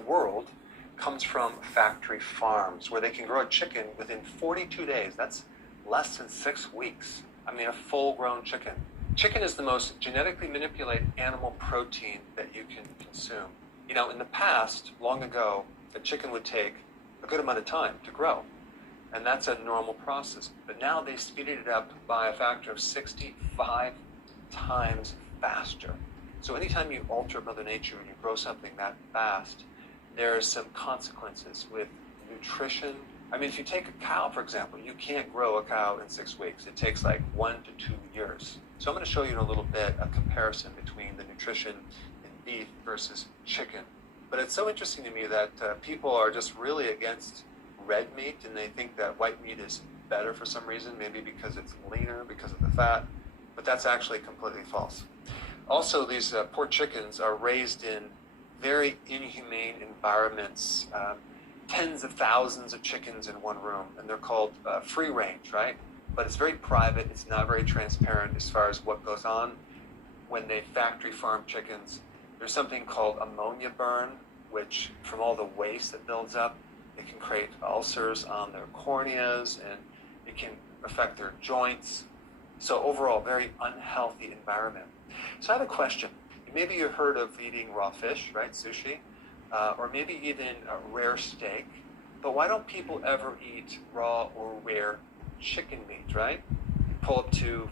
world comes from factory farms where they can grow a chicken within 42 days. That's less than 6 weeks. I mean, a full-grown chicken. Chicken is the most genetically manipulated animal protein that you can consume. You know, in the past, long ago, a chicken would take a good amount of time to grow, and that's a normal process. But now they speeded it up by a factor of 65 times faster. So anytime you alter Mother Nature and you grow something that fast, there's some consequences with nutrition. I mean, if you take a cow, for example, you can't grow a cow in 6 weeks. It takes like 1 to 2 years. So I'm going to show you in a little bit a comparison between the nutrition in beef versus chicken. But it's so interesting to me that people are just really against red meat, and they think that white meat is better for some reason, maybe because it's leaner, because of the fat, but that's actually completely false. Also, these poor chickens are raised in very inhumane environments, tens of thousands of chickens in one room, and they're called free range, right? But it's very private, it's not very transparent as far as what goes on when they factory farm chickens. There's something called ammonia burn, which from all the waste that builds up, it can create ulcers on their corneas, and it can affect their joints. So overall, very unhealthy environment. So I have a question. Maybe you've heard of eating raw fish, right, sushi, or maybe even a rare steak. But why don't people ever eat raw or rare chicken meat, right? You pull up to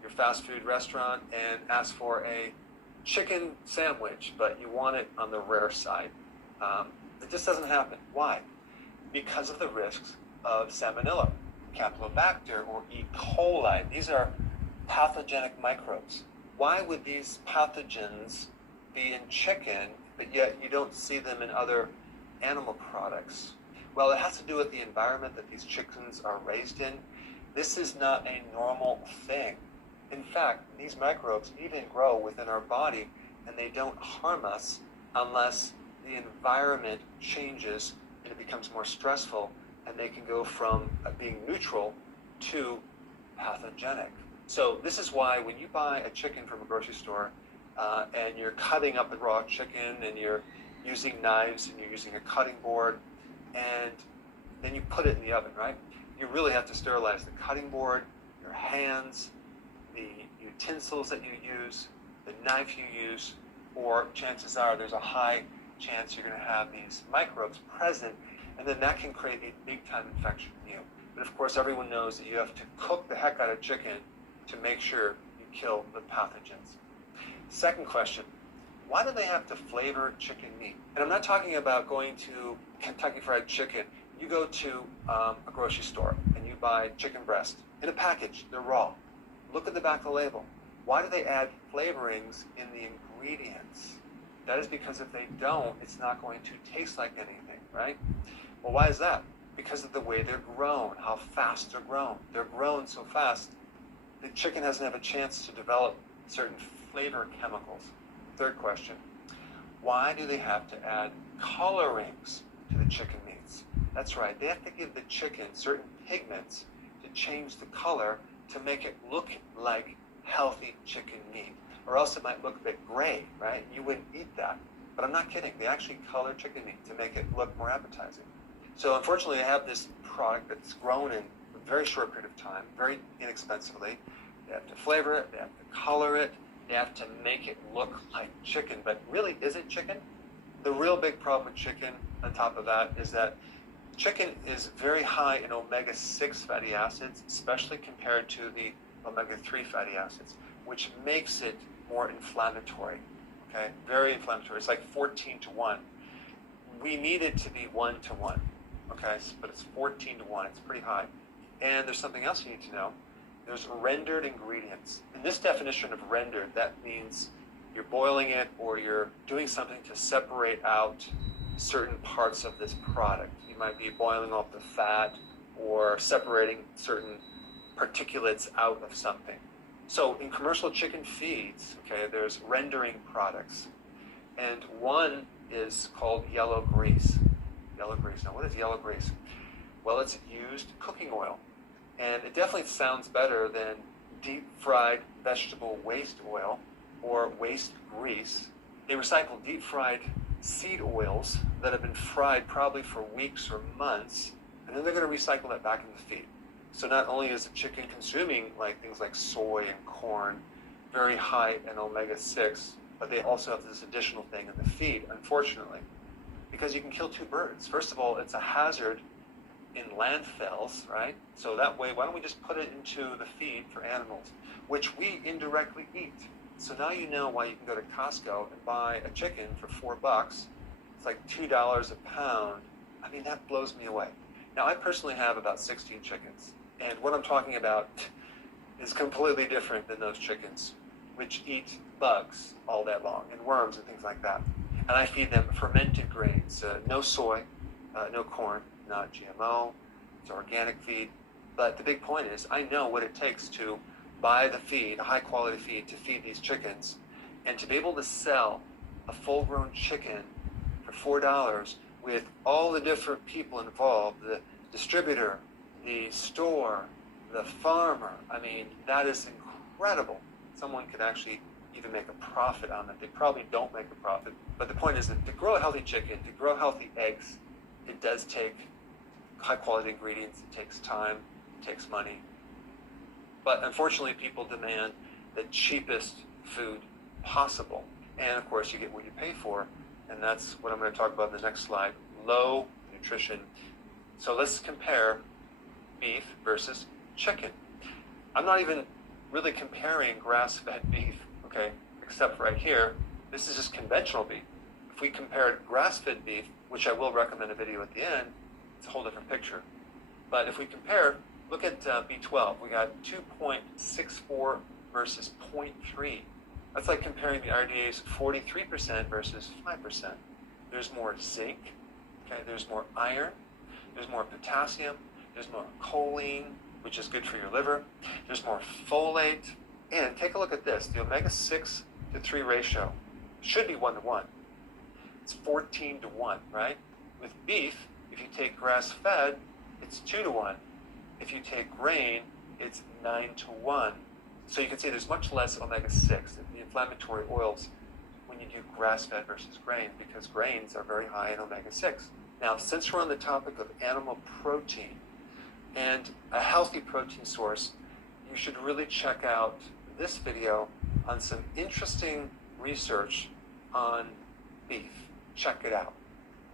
your fast food restaurant and ask for a chicken sandwich, but you want it on the rare side. It just doesn't happen. Why? Because of the risks of Salmonella, Campylobacter, or E. coli. These are pathogenic microbes. Why would these pathogens be in chicken, but yet you don't see them in other animal products? Well, it has to do with the environment that these chickens are raised in. This is not a normal thing. In fact, these microbes even grow within our body, and they don't harm us unless the environment changes and it becomes more stressful, and they can go from being neutral to pathogenic. So this is why when you buy a chicken from a grocery store and you're cutting up the raw chicken and you're using knives and you're using a cutting board and then you put it in the oven, right? You really have to sterilize the cutting board, your hands, the utensils that you use, the knife you use, or chances are there's a high chance you're going to have these microbes present, and then that can create a big-time infection in you. But of course, everyone knows that you have to cook the heck out of chicken to make sure you kill the pathogens. Second question, why do they have to flavor chicken meat? And I'm not talking about going to Kentucky Fried Chicken. You go to a grocery store and you buy chicken breast in a package, they're raw. Look at the back of the label. Why do they add flavorings in the ingredients? That is because if they don't, it's not going to taste like anything, right? Well, why is that? Because of the way they're grown, how fast they're grown. They're grown so fast, the chicken doesn't have a chance to develop certain flavor chemicals. Third question, why do they have to add colorings to the chicken meats? That's right, they have to give the chicken certain pigments to change the color to make it look like healthy chicken meat, or else it might look a bit gray, right? You wouldn't eat that. But I'm not kidding, they actually color chicken meat to make it look more appetizing. So unfortunately, I have this product that's grown in a very short period of time, very inexpensively. They have to flavor it, they have to color it, they have to make it look like chicken, but really, is it chicken? The real big problem with chicken, on top of that, is that chicken is very high in omega-6 fatty acids, especially compared to the omega-3 fatty acids, which makes it more inflammatory, okay? Very inflammatory. It's like 14 to 1. We need it to be 1 to 1, okay? But it's 14 to 1. It's pretty high. And there's something else you need to know. There's rendered ingredients. In this definition of rendered, that means you're boiling it or you're doing something to separate out certain parts of this product. You might be boiling off the fat or separating certain particulates out of something. So in commercial chicken feeds, okay, there's rendering products. And one is called yellow grease. Yellow grease. Now, what is yellow grease? Well, it's used cooking oil. And it definitely sounds better than deep-fried vegetable waste oil or waste grease. They recycle deep-fried seed oils that have been fried probably for weeks or months, and then they're going to recycle that back into the feed. So not only is the chicken consuming like things like soy and corn, very high in omega-6, but they also have this additional thing in the feed, unfortunately, because you can kill two birds. First of all, it's a hazard in landfills, right? So that way, why don't we just put it into the feed for animals, which we indirectly eat. So now you know why you can go to Costco and buy a chicken for $4. It's like $2 a pound. I mean, that blows me away. Now, I personally have about 16 chickens, and what I'm talking about is completely different than those chickens, which eat bugs all day long, and worms and things like that. And I feed them fermented grains, no soy, no corn, not GMO, it's organic feed. But the big point is, I know what it takes to buy the feed, a high quality feed, to feed these chickens, and to be able to sell a full grown chicken for $4 with all the different people involved, the distributor, the store, the farmer. I mean, that is incredible. Someone could actually even make a profit on it. They probably don't make a profit. But the point is that to grow a healthy chicken, to grow healthy eggs, it does take high quality ingredients, it takes time, it takes money. But unfortunately, people demand the cheapest food possible. And of course, you get what you pay for. And that's what I'm going to talk about in the next slide, low nutrition. So let's compare beef versus chicken. I'm not even really comparing grass-fed beef, okay, except right here. This is just conventional beef. If we compared grass-fed beef, which I will recommend a video at the end, it's a whole different picture. But if we compare, look at B12. We got 2.64 versus 0.3. That's like comparing the RDA's 43% versus 5%. There's more zinc, okay, there's more iron, there's more potassium, there's more choline, which is good for your liver, there's more folate, and take a look at this. The omega-6 to 3 ratio should be 1-to-1. It's 14-to-1, right? With beef, if you take grass-fed, it's 2-to-1. If you take grain, it's 9-to-1. So you can see there's much less omega-6, the inflammatory oils, when you do grass-fed versus grain, because grains are very high in omega-6. Now, since we're on the topic of animal protein and a healthy protein source, you should really check out this video on some interesting research on beef. Check it out.